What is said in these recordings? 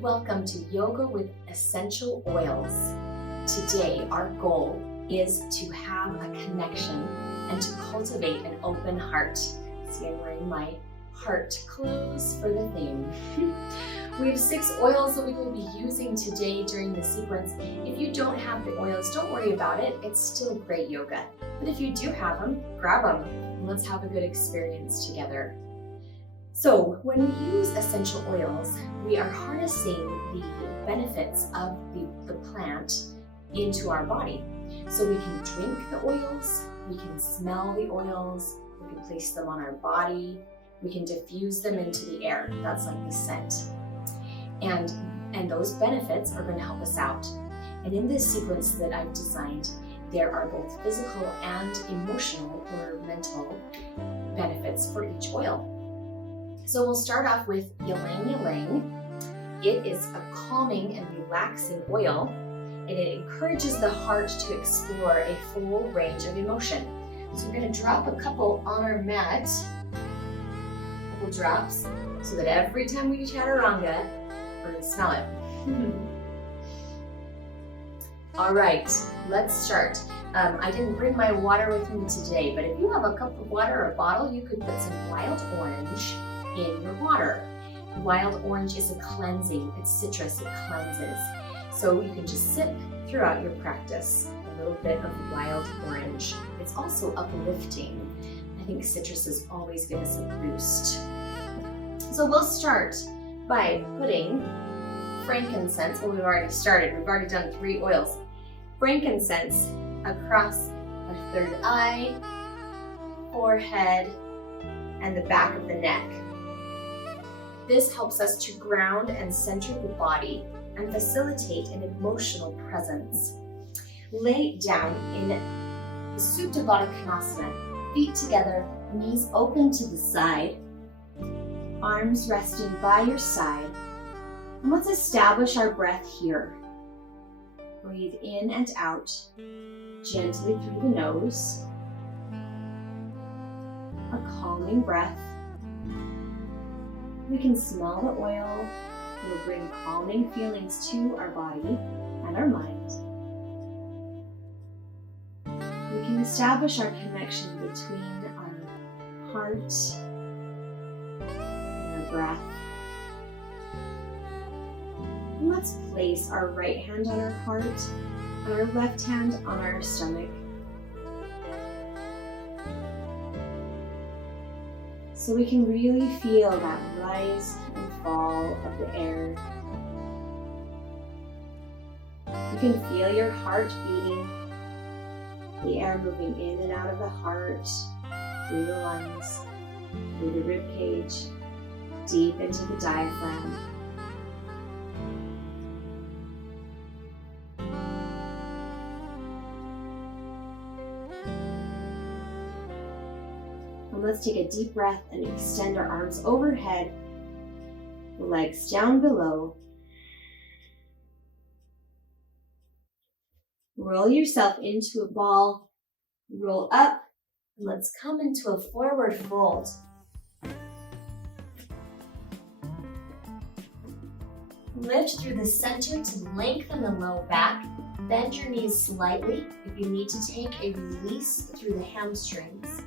Welcome to Yoga with Essential Oils. Today, our goal is to have a connection and to cultivate an open heart. See, I'm wearing my heart clothes for the theme. We have 6 oils that we will be using today during the sequence. If you don't have the oils, don't worry about it. It's still great yoga. But if you do have them, grab them and let's have a good experience together. So when we use essential oils, we are harnessing the benefits of the plant into our body. So we can drink the oils, we can smell the oils, we can place them on our body, we can diffuse them into the air. That's like the scent. And those benefits are going to help us out. And in this sequence that I've designed, there are both physical and emotional or mental benefits for each oil. So we'll start off with Ylang Ylang. It is a calming and relaxing oil, and it encourages the heart to explore a full range of emotion. So we're going to drop a couple on our mat, a couple drops, so that every time we do chaturanga, we're going to smell it. All right, let's start. I didn't bring my water with me today, but if you have a cup of water or a bottle, you could put some wild orange in your water. Wild orange is a cleansing, it's citrus, it cleanses. So you can just sip throughout your practice a little bit of wild orange. It's also uplifting. I think citruses always give us a boost. So we'll start by putting frankincense. Well, we've already started. We've already done 3 oils. Frankincense across our third eye, forehead, and the back of the neck. This helps us to ground and center the body and facilitate an emotional presence. Lay down in Supta Baddha Konasana, feet together, knees open to the side, arms resting by your side. And let's establish our breath here. Breathe in and out, gently through the nose. A calming breath. We can smell the oil. It will bring calming feelings to our body and our mind. We can establish our connection between our heart and our breath. And let's place our right hand on our heart and our left hand on our stomach. So we can really feel that rise and fall of the air. You can feel your heart beating, the air moving in and out of the heart, through the lungs, through the rib cage, deep into the diaphragm. And let's take a deep breath and extend our arms overhead, the legs down below. Roll yourself into a ball, roll up, and let's come into a forward fold. Lift through the center to lengthen the low back. Bend your knees slightly if you need to take a release through the hamstrings.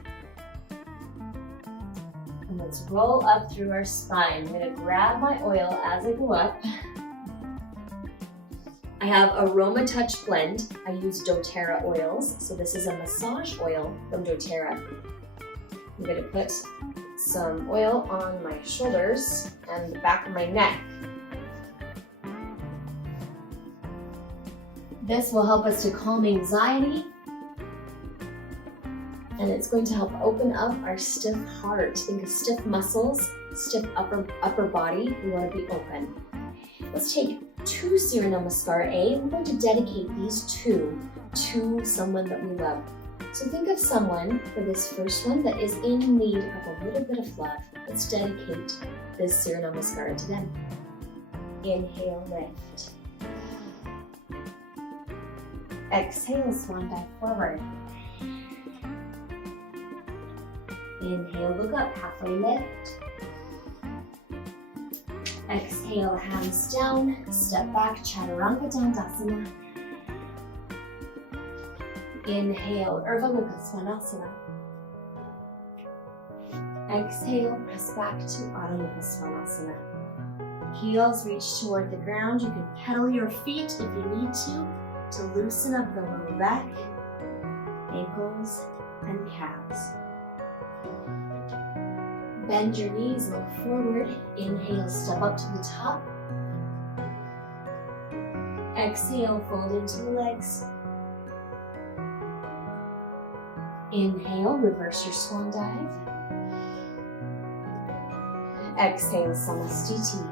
And let's roll up through our spine. I'm going to grab my oil as I go up. I have Aroma Touch Blend. I use doTERRA oils. So this is a massage oil from doTERRA. I'm going to put some oil on my shoulders and the back of my neck. This will help us to calm anxiety, and it's going to help open up our stiff heart. Think of stiff muscles, stiff upper body. We want to be open. Let's take 2 Surya Namaskar A. We're going to dedicate these 2 to someone that we love. So think of someone for this first one that is in need of a little bit of love. Let's dedicate this Surya Namaskar to them. Inhale, lift. Exhale, swan dive forward. Inhale, look up, halfway lift. Exhale, hands down, step back, Chaturanga Dandasana. Inhale, Urdhva Mukha Svanasana. Exhale, press back to Adho Mukha Svanasana. Heels reach toward the ground. You can pedal your feet if you need to loosen up the low back, ankles, and calves. Bend your knees, look forward. Inhale, step up to the top. Exhale, fold into the legs. Inhale, reverse your swan dive. Exhale, Samastiti.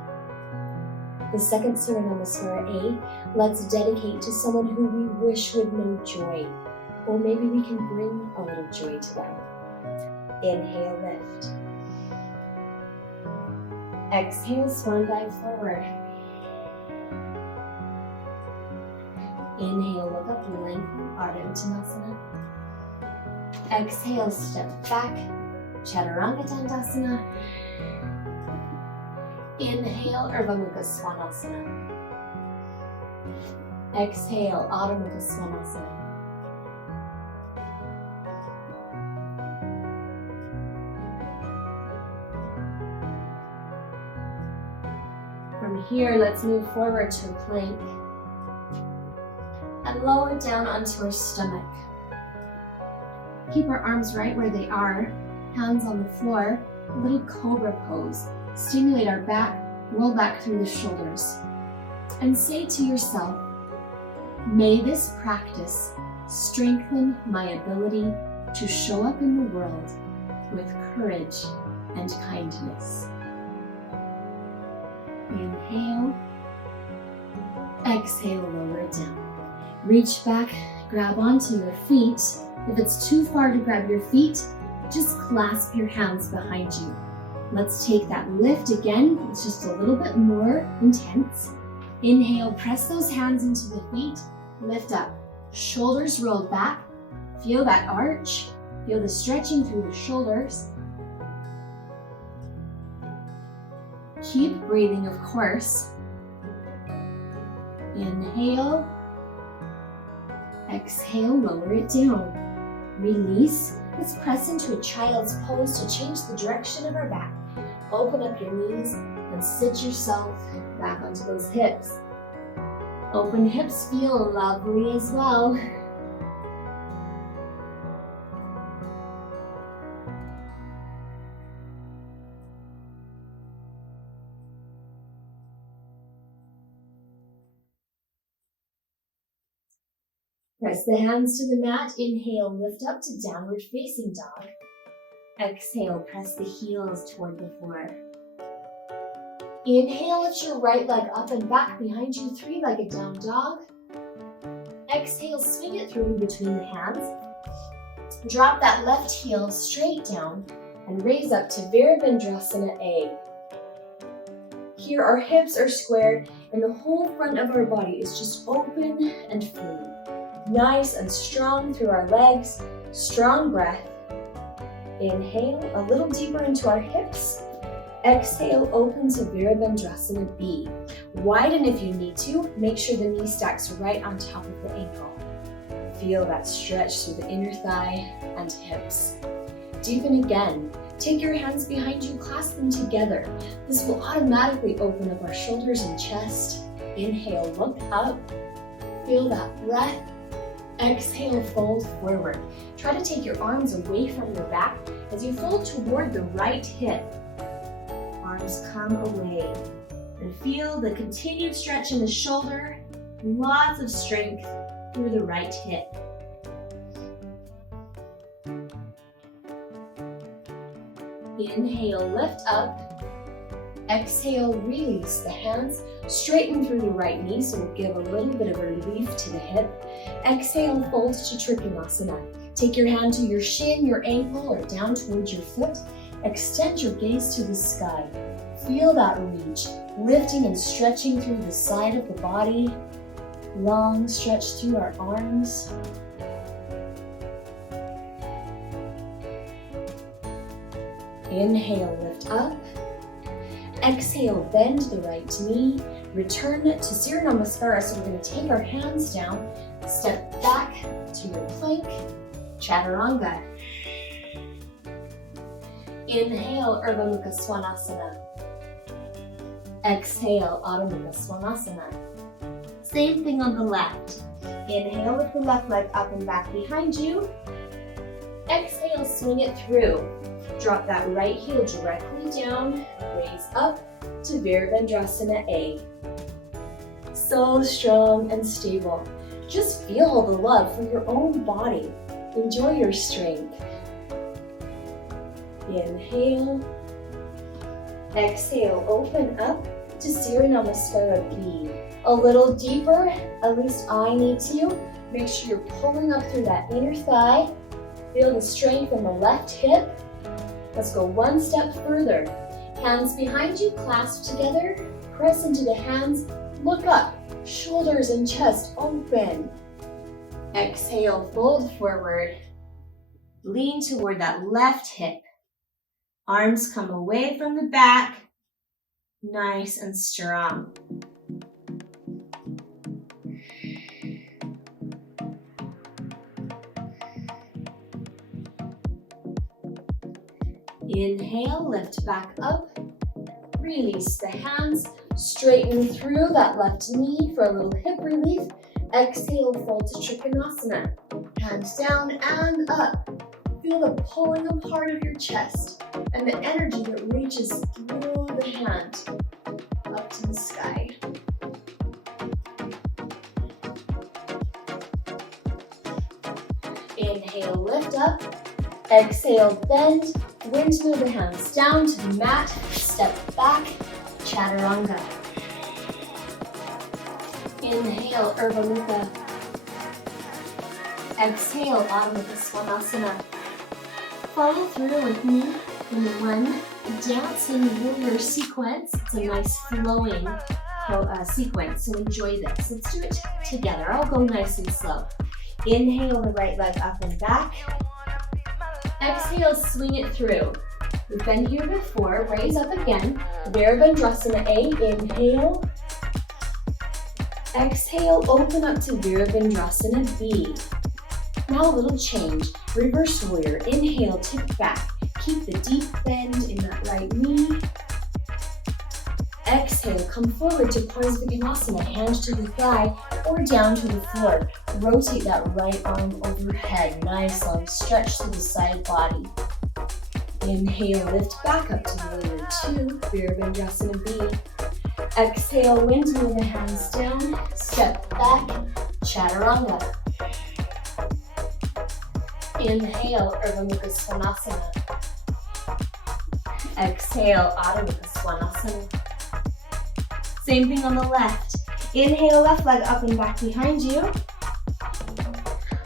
The second Surya Namaskara A, let's dedicate to someone who we wish would know joy, or maybe we can bring a little joy to them. Inhale, lift. Exhale, swan dive forward. Inhale, look up, lengthen, Ardha Uttanasana. Exhale, step back, Chaturanga Dandasana. Inhale, Urdhva Mukha Svanasana. Exhale, Adho Mukha Svanasana. From here, let's move forward to a plank and lower down onto our stomach. Keep our arms right where they are, hands on the floor, a little cobra pose. Stimulate our back, roll back through the shoulders. And say to yourself, may this practice strengthen my ability to show up in the world with courage and kindness. Inhale, exhale, lower it down. Reach back, grab onto your feet. If it's too far to grab your feet, just clasp your hands behind you. Let's take that lift again. It's just a little bit more intense. Inhale, press those hands into the feet. Lift up. Shoulders roll back. Feel that arch. Feel the stretching through the shoulders. Keep breathing, of course. Inhale. Exhale, lower it down. Release. Let's press into a child's pose to change the direction of our back. Open up your knees and sit yourself back onto those hips. Open hips feel lovely as well. Press the hands to the mat. Inhale, lift up to downward facing dog. Exhale, press the heels toward the floor. Inhale, lift your right leg up and back behind you, three-legged down dog. Exhale, swing it through between the hands. Drop that left heel straight down and raise up to Virabhadrasana A. Here our hips are squared and the whole front of our body is just open and free. Nice and strong through our legs, strong breath. Inhale, a little deeper into our hips. Exhale, open to Virabhadrasana B. Widen if you need to. Make sure the knee stacks right on top of the ankle. Feel that stretch through the inner thigh and hips. Deepen again. Take your hands behind you, clasp them together. This will automatically open up our shoulders and chest. Inhale, look up. Feel that breath. Exhale, fold forward. Try to take your arms away from your back as you fold toward the right hip. Arms come away. And feel the continued stretch in the shoulder. Lots of strength through the right hip. Inhale, lift up. Exhale, release the hands. Straighten through the right knee, so we'll give a little bit of relief to the hip. Exhale, fold to Trikonasana. Take your hand to your shin, your ankle, or down towards your foot. Extend your gaze to the sky. Feel that reach, lifting and stretching through the side of the body. Long stretch through our arms. Inhale, lift up. Exhale, bend the right knee. Return to Surya Namaskara. So we're going to take our hands down, step back to your plank, Chaturanga. Inhale, Urdhva Mukha Svanasana. Exhale, Adho Mukha Svanasana. Same thing on the left. Inhale, lift the left leg up and back behind you. Exhale, swing it through. Drop that right heel directly down. Raise up to Virabhadrasana A. So strong and stable. Just feel the love for your own body. Enjoy your strength. Inhale. Exhale, open up to Surya Namaskara B. A little deeper, at least I need to. Make sure you're pulling up through that inner thigh. Feel the strength in the left hip. Let's go one step further. Hands behind you, clasped together. Press into the hands, look up. Shoulders and chest open. Exhale, fold forward. Lean toward that left hip. Arms come away from the back. Nice and strong. Inhale, lift back up. Release the hands. Straighten through that left knee for a little hip relief. Exhale, fold to Trikonasana. Hands down and up. Feel the pulling apart of your chest and the energy that reaches through the hand up to the sky. Inhale, lift up. Exhale, bend. Windmill the hands down to the mat. Step back, Chaturanga. Inhale, Urdhva Mukha. Exhale, Adho Mukha Svanasana. Follow through with me in one dancing warrior sequence. It's a nice flowing sequence, so enjoy this. Let's do it together. I'll go nice and slow. Inhale the right leg up and back. Exhale, swing it through. We've been here before. Raise up again. Virabhadrasana A. Inhale. Exhale, open up to Virabhadrasana B. Now a little change. Reverse warrior. Inhale, tip back. Keep the deep bend in that right knee. Exhale, come forward to Parsvakonasana. Hand to the thigh or down to the floor. Rotate that right arm overhead. Nice long stretch to the side body. Inhale, lift back up to warrior 2, Virabhadrasana B. Exhale, windmill the hands down. Step back, Chaturanga. Inhale, Urdhva Mukha Svanasana. Exhale, Adho Mukha Svanasana. Same thing on the left. Inhale, left leg up and back behind you.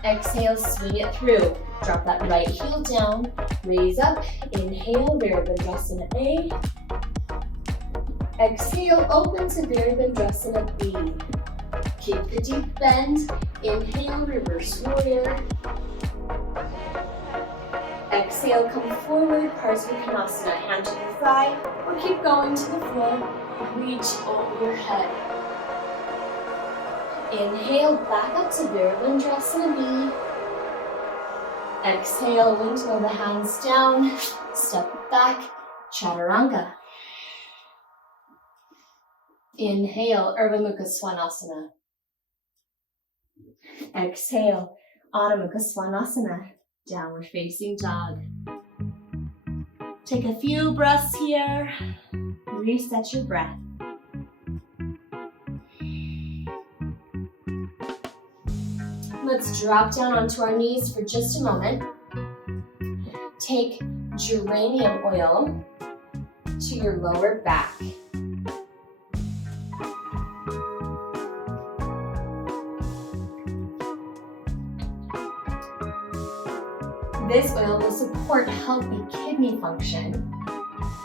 Exhale, swing it through. Drop that right heel down. Raise up. Inhale, Virabhadrasana A. Exhale, open to Virabhadrasana B. Keep the deep bend. Inhale, reverse warrior. Exhale, come forward, Parsvakonasana. Hand to the thigh, or keep going to the floor. Reach overhead. Inhale, back up to Virabhadrasana B. Exhale, windmill the hands down. Step back, Chaturanga. Inhale, Urdhva Mukha Svanasana. Exhale, Adho Mukha Svanasana. Downward facing dog. Take a few breaths here. Reset your breath. Let's drop down onto our knees for just a moment. Take geranium oil to your lower back. This oil will support healthy kidney function,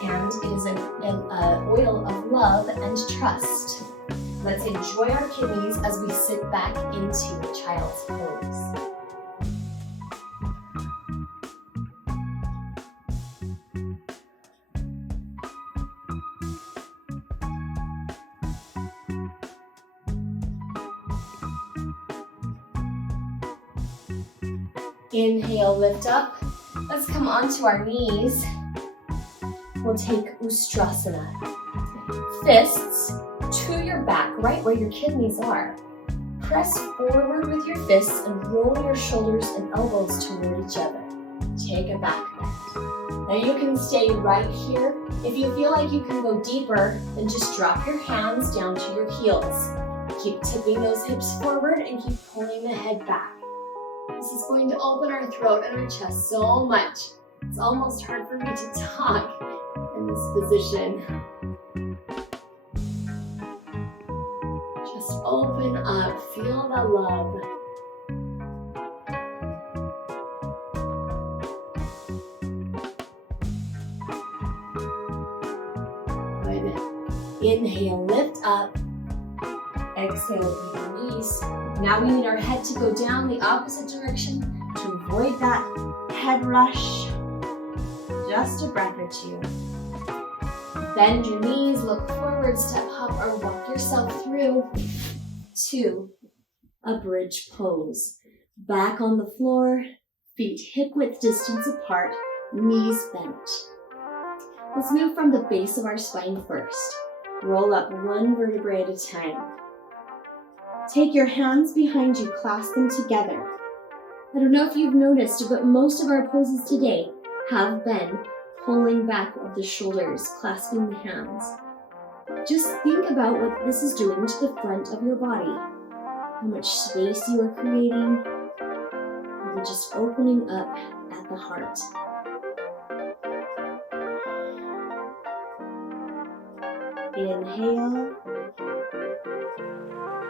and it is an oil of love and trust. Let's enjoy our kidneys as we sit back into child's pose. Inhale, lift up. Let's come onto our knees. We'll take Ustrasana. Fists to your back, right where your kidneys are. Press forward with your fists and roll your shoulders and elbows toward each other. Take a back bend. Now you can stay right here. If you feel like you can go deeper, then just drop your hands down to your heels. Keep tipping those hips forward and keep pulling the head back. This is going to open our throat and our chest so much. It's almost hard for me to talk in this position. Just open up, feel the love. Good. Inhale, lift up. Exhale, release. Now we need our head to go down the opposite direction to avoid that head rush. Just a breath or two. Bend your knees, look forward, step up, or walk yourself through to a bridge pose. Back on the floor, feet hip-width distance apart, knees bent. Let's move from the base of our spine first. Roll up one vertebrae at a time. Take your hands behind you, clasp them together. I don't know if you've noticed, but most of our poses today have been pulling back of the shoulders, clasping the hands. Just think about what this is doing to the front of your body. How much space you are creating. You're just opening up at the heart. Inhale.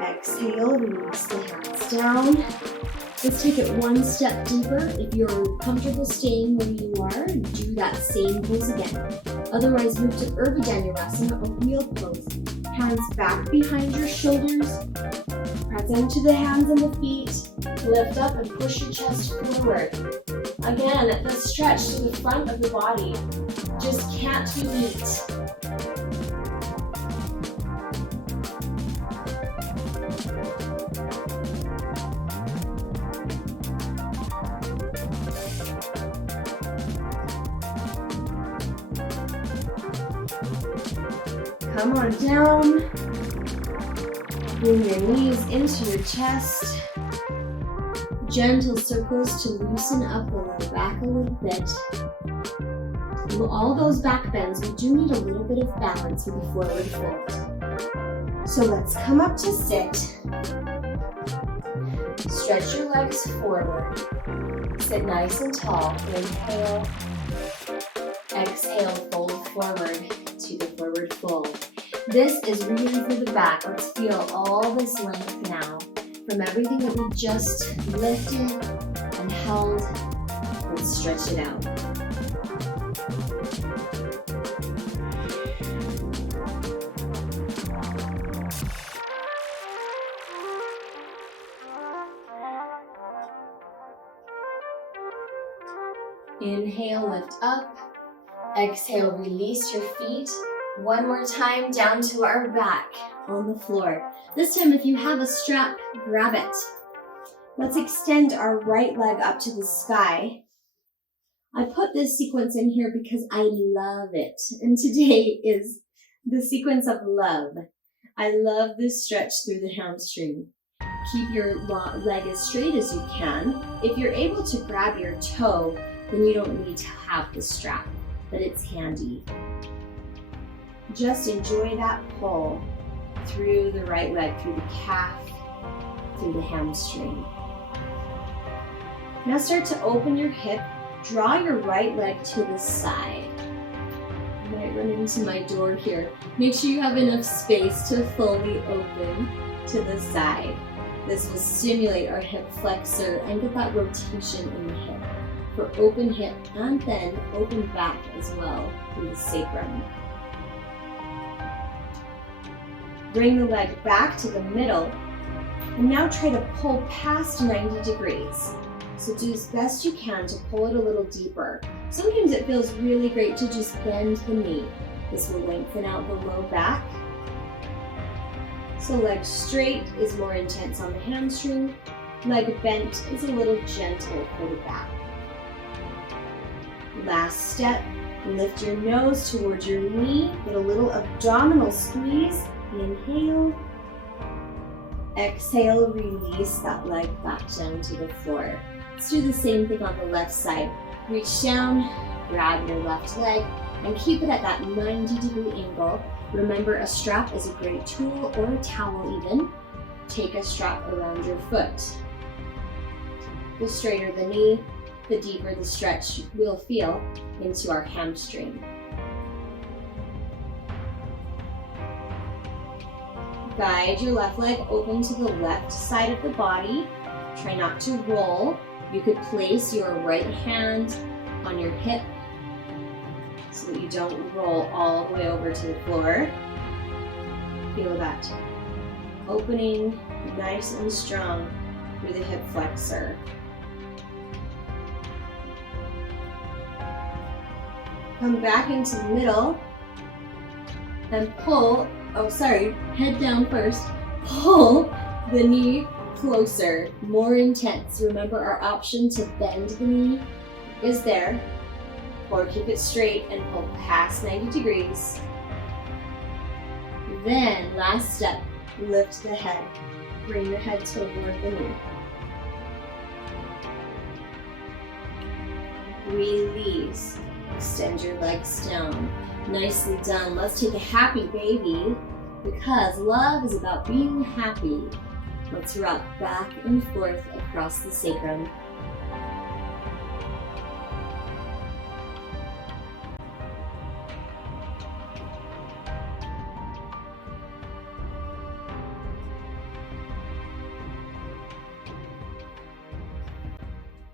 Exhale, release the hands down. Let's take it one step deeper. If you're comfortable staying where you are, do that same pose again. Otherwise, move to Urdhva Dhanurasana or wheel pose. Hands back behind your shoulders. Press into the hands and the feet. Lift up and push your chest forward. Again, the stretch to the front of the body just can't be beat. Come on down. Bring your knees into your chest. Gentle circles to loosen up the low back a little bit. With all those back bends, we do need a little bit of balance with the forward fold. So let's come up to sit. Stretch your legs forward. Sit nice and tall. Inhale. Exhale, fold forward to the forward fold. This is really for the back. Let's feel all this length now from everything that we just lifted and held. Let's stretch it out. Inhale, lift up. Exhale, release your feet. One more time down to our back on the floor. This time, if you have a strap, grab it. Let's extend our right leg up to the sky. I put this sequence in here because I love it. And today is the sequence of love. I love this stretch through the hamstring. Keep your leg as straight as you can. If you're able to grab your toe, then you don't need to have the strap, but it's handy. Just enjoy that pull through the right leg, through the calf, through the hamstring. Now start to open your hip. Draw your right leg to the side. I might run into my door here. Make sure you have enough space to fully open to the side. This will stimulate our hip flexor and get that rotation in the hip for open hip and then open back as well through the sacrum. Bring the leg back to the middle and now try to pull past 90 degrees. So do as best you can to pull it a little deeper. Sometimes it feels really great to just bend the knee. This will lengthen out the low back. So leg straight is more intense on the hamstring. leg bent is a little gentle for the back. Last step, lift your nose towards your knee, get a little abdominal squeeze. Inhale. Exhale, release that leg back down to the floor. Let's do the same thing on the left side. Reach down, grab your left leg, and keep it at that 90-degree angle. Remember, a strap is a great tool, or a towel even. Take a strap around your foot. The straighter the knee, the deeper the stretch will feel into our hamstring. Guide your left leg open to the left side of the body. Try not to roll. You could place your right hand on your hip so that you don't roll all the way over to the floor. Feel that opening nice and strong through the hip flexor. Come back into the middle and pull, head down first. Pull the knee closer, more intense. Remember, our option to bend the knee is there, or keep it straight and pull past 90 degrees. Then, last step, lift the head. Bring the head toward the knee. Release. Extend your legs down. Nicely done. Let's take a happy baby, because love is about being happy. Let's rock back and forth across the sacrum.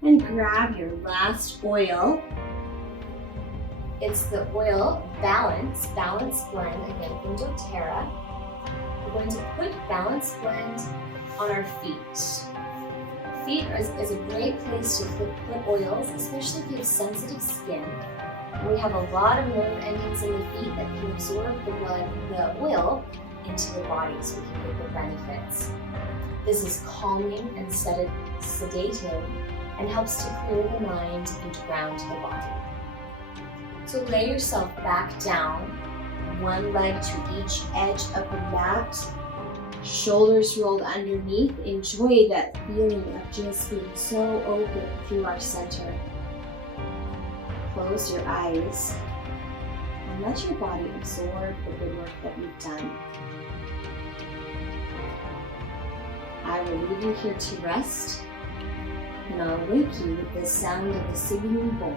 And grab your last oil. It's the oil Balance Blend, again from doTERRA. We're going to put Balance Blend on our feet. Feet is a great place to put oils, especially if you have sensitive skin. We have a lot of nerve endings in the feet that can absorb the oil into the body, so we can get the benefits. This is calming and sedative and helps to clear the mind and ground the body. So lay yourself back down, one leg to each edge of the mat, shoulders rolled underneath. Enjoy that feeling of just being so open through our center. Close your eyes and let your body absorb the good work that you've done. I will leave you here to rest, and I'll wake you with the sound of the singing bowl.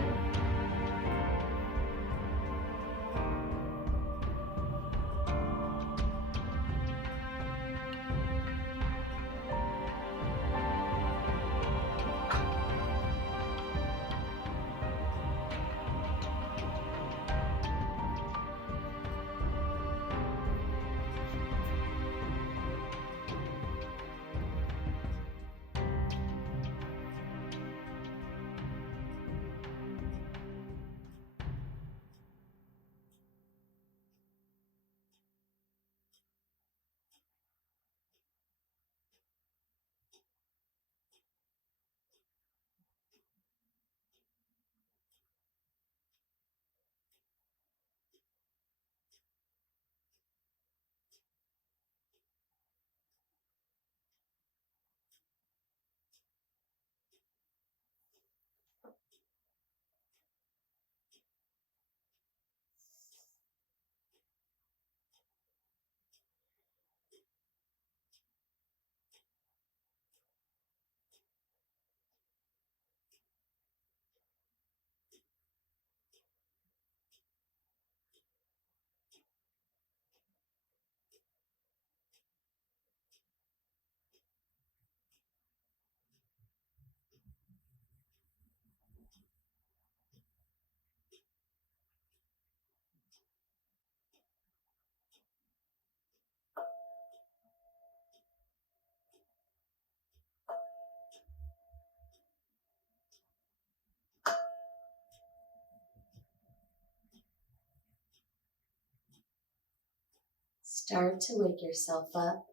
Start to wake yourself up.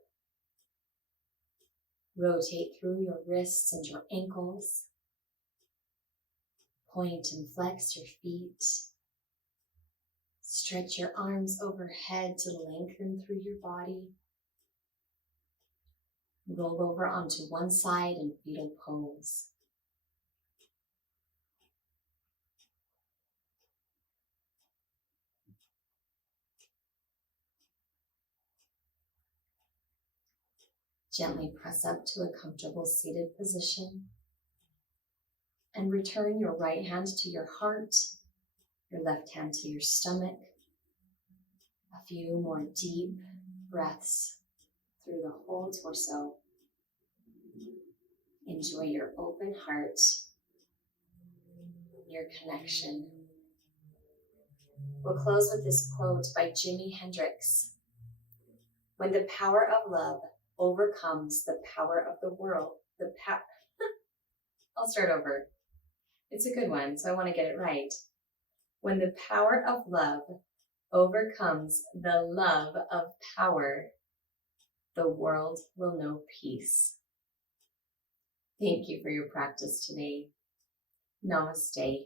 Rotate through your wrists and your ankles. Point and flex your feet. Stretch your arms overhead to lengthen through your body. Roll over onto one side in fetal pose. Gently press up to a comfortable seated position and return your right hand to your heart, your left hand to your stomach. A few more deep breaths through the whole torso. Enjoy your open heart, your connection. We'll close with this quote by Jimi Hendrix. When the power of love overcomes the power of the world, I'll start over. It's a good one, so I want to get it right. When the power of love overcomes the love of power, the world will know peace. Thank you for your practice today. Namaste.